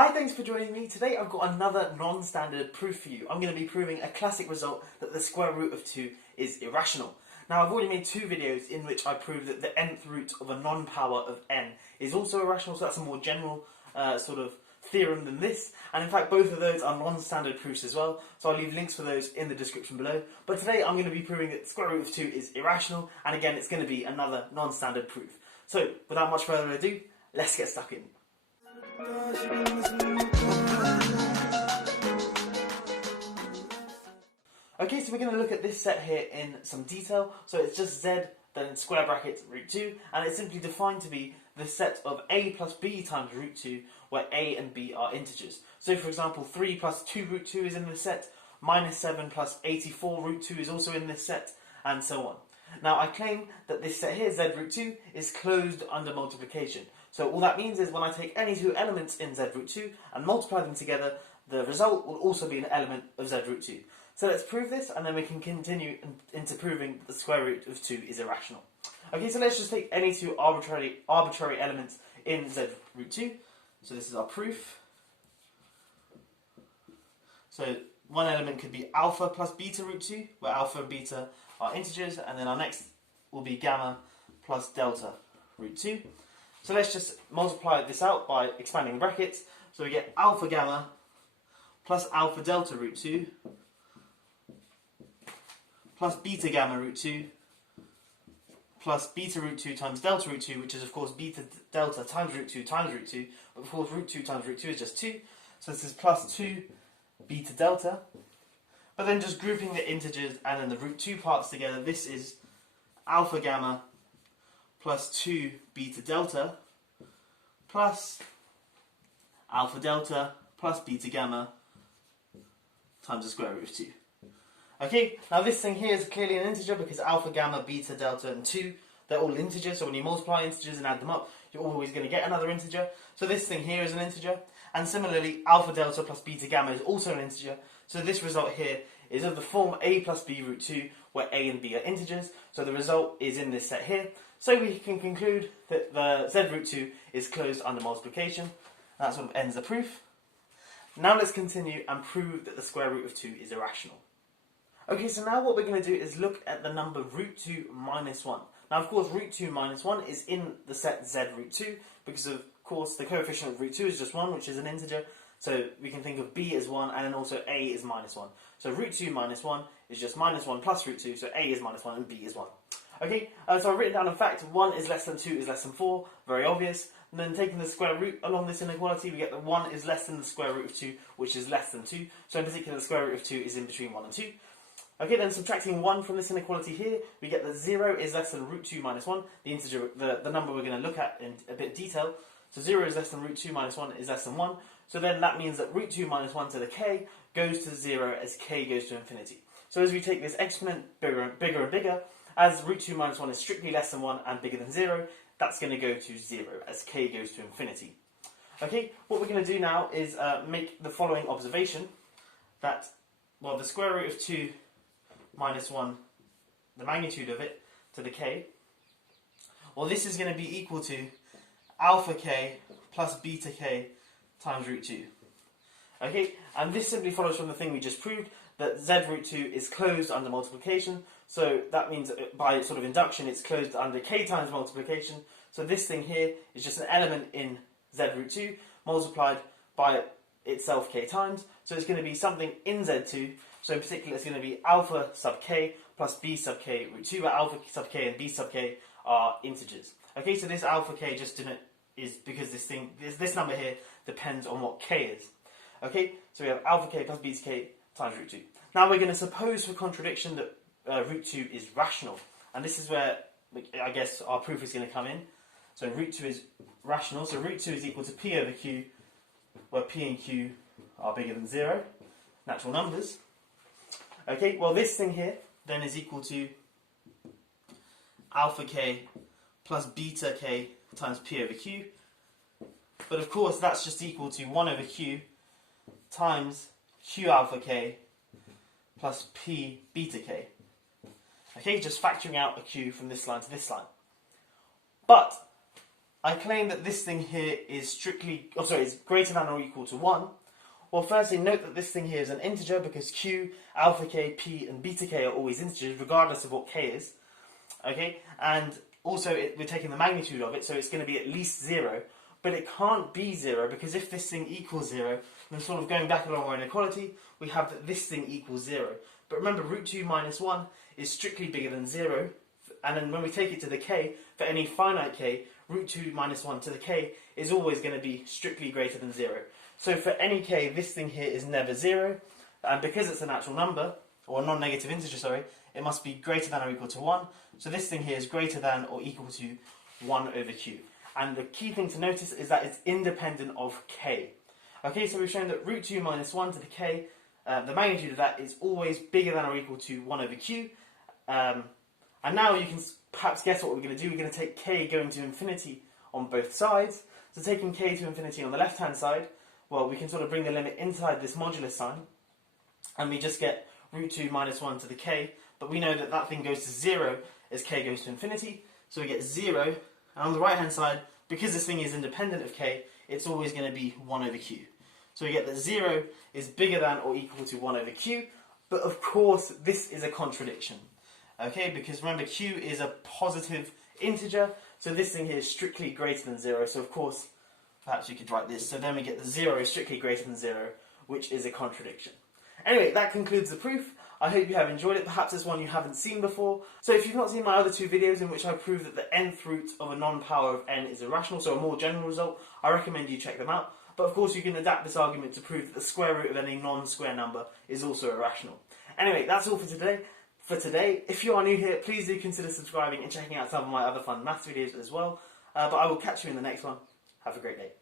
Hi, thanks for joining me. Today I've got another non-standard proof for you. I'm going to be proving a classic result that the square root of 2 is irrational. Now I've already made two videos in which I proved that the nth root of a non-power of n is also irrational, so that's a more general sort of theorem than this. And in fact both of those are non-standard proofs as well, so I'll leave links for those in the description below. But today I'm going to be proving that the square root of 2 is irrational, and again it's going to be another non-standard proof. So without much further ado, let's get stuck in. Okay, so we're going to look at this set here in some detail. So it's just z, then square brackets root 2, and it's simply defined to be the set of a plus b times root 2, where a and b are integers. So for example, 3 plus 2 root 2 is in this set, minus 7 plus 84 root 2 is also in this set, and so on. Now I claim that this set here, z root 2, is closed under multiplication. So all that means is when I take any two elements in z root 2 and multiply them together, the result will also be an element of z root 2. So let's prove this, and then we can continue into proving the square root of 2 is irrational. Okay, so let's just take any two arbitrary elements in z root 2. So this is our proof. So one element could be alpha plus beta root 2, where alpha and beta are integers, and then our next will be gamma plus delta root 2. So let's just multiply this out by expanding the brackets. So we get alpha gamma plus alpha delta root 2 plus beta gamma root 2 plus beta root 2 times delta root 2, which is of course beta delta times root 2 times root 2, but of course root 2 times root 2 is just 2, so this is plus 2 beta delta. But then just grouping the integers and then the root 2 parts together, this is alpha gamma plus 2 beta delta plus alpha delta plus beta gamma times the square root of 2. Okay, now this thing here is clearly an integer because alpha, gamma, beta, delta and 2, they're all integers, so when you multiply integers and add them up, you're always going to get another integer. So this thing here is an integer, and similarly alpha, delta plus beta, gamma is also an integer. So this result here is of the form a plus b root 2, where a and b are integers, so the result is in this set here. So we can conclude that the z root 2 is closed under multiplication, and that sort of ends the proof. Now let's continue and prove that the square root of 2 is irrational. Okay, so now what we're going to do is look at the number root 2 minus 1. Now, of course, root 2 minus 1 is in the set z root 2, because of course the coefficient of root 2 is just 1, which is an integer. So we can think of b as 1, and then also a is minus 1. So root 2 minus 1 is just minus 1 plus root 2, so a is minus 1 and b is 1. Okay, so I've written down in fact 1 is less than 2 is less than 4, very obvious. And then taking the square root along this inequality, we get that 1 is less than the square root of 2, which is less than 2. So in particular, the square root of 2 is in between 1 and 2. Okay, then subtracting 1 from this inequality here, we get that 0 is less than root 2 minus 1, the integer, the number we're going to look at in a bit of detail. So 0 is less than root 2 minus 1 is less than 1. So then that means that root 2 minus 1 to the k goes to 0 as k goes to infinity. So as we take this exponent bigger and bigger, as root 2 minus 1 is strictly less than 1 and bigger than 0, that's going to go to 0 as k goes to infinity. Okay, what we're going to do now is make the following observation, that, well, the square root of 2 minus 1, the magnitude of it, to the k, well, this is going to be equal to alpha k plus beta k times root 2. Okay, and this simply follows from the thing we just proved, that z root 2 is closed under multiplication, so that means that by sort of induction it's closed under k times multiplication, so this thing here is just an element in z root 2 multiplied by itself k times, so it's going to be something in z2, so in particular it's going to be alpha sub k plus b sub k root 2, where alpha sub k and b sub k are integers. Okay, so this alpha k just is because this number here depends on what k is. Okay, so we have alpha k plus beta k times root 2. Now we're going to suppose for contradiction that root 2 is rational, and this is where I guess our proof is going to come in. So root 2 is rational, so root 2 is equal to p over q, where p and q are bigger than 0, natural numbers. Okay, well this thing here then is equal to alpha k plus beta k times p over q, but of course that's just equal to 1 over q times q alpha k plus p beta k. Okay, just factoring out a q from this line to this line. But I claim that this thing here is is greater than or equal to 1. Well, firstly, note that this thing here is an integer because q, alpha k, p, and beta k are always integers, regardless of what k is. Okay, and also we're taking the magnitude of it, so it's going to be at least 0. But it can't be 0 because if this thing equals 0, then sort of going back along our inequality, we have that this thing equals 0. But remember, root 2 minus 1 is strictly bigger than 0. And then when we take it to the k, for any finite k, root 2 minus 1 to the k is always going to be strictly greater than 0. So for any k, this thing here is never 0. And because it's a natural number, or a non-negative integer, sorry, it must be greater than or equal to 1. So this thing here is greater than or equal to 1 over q. And the key thing to notice is that it's independent of k. Okay, so we've shown that root 2 minus 1 to the k, the magnitude of that is always bigger than or equal to 1 over q. And now you can perhaps guess what we're going to do. We're going to take k going to infinity on both sides. So taking k to infinity on the left-hand side, well, we can sort of bring the limit inside this modulus sign, and we just get root 2 minus 1 to the k, but we know that that thing goes to 0 as k goes to infinity, so we get 0, and on the right-hand side, because this thing is independent of k, it's always going to be 1 over q. So we get that 0 is bigger than or equal to 1 over q, but of course this is a contradiction. Okay, because remember q is a positive integer, so this thing here is strictly greater than 0, so of course, perhaps we could write this, so then we get the 0 is strictly greater than 0, which is a contradiction. Anyway, that concludes the proof. I hope you have enjoyed it. Perhaps it's one you haven't seen before. So if you've not seen my other 2 videos in which I prove that the nth root of a non-power of n is irrational, so a more general result, I recommend you check them out. But of course you can adapt this argument to prove that the square root of any non-square number is also irrational. Anyway, that's all for today. If you are new here, please do consider subscribing and checking out some of my other fun maths videos as well. But I will catch you in the next one. Have a great day.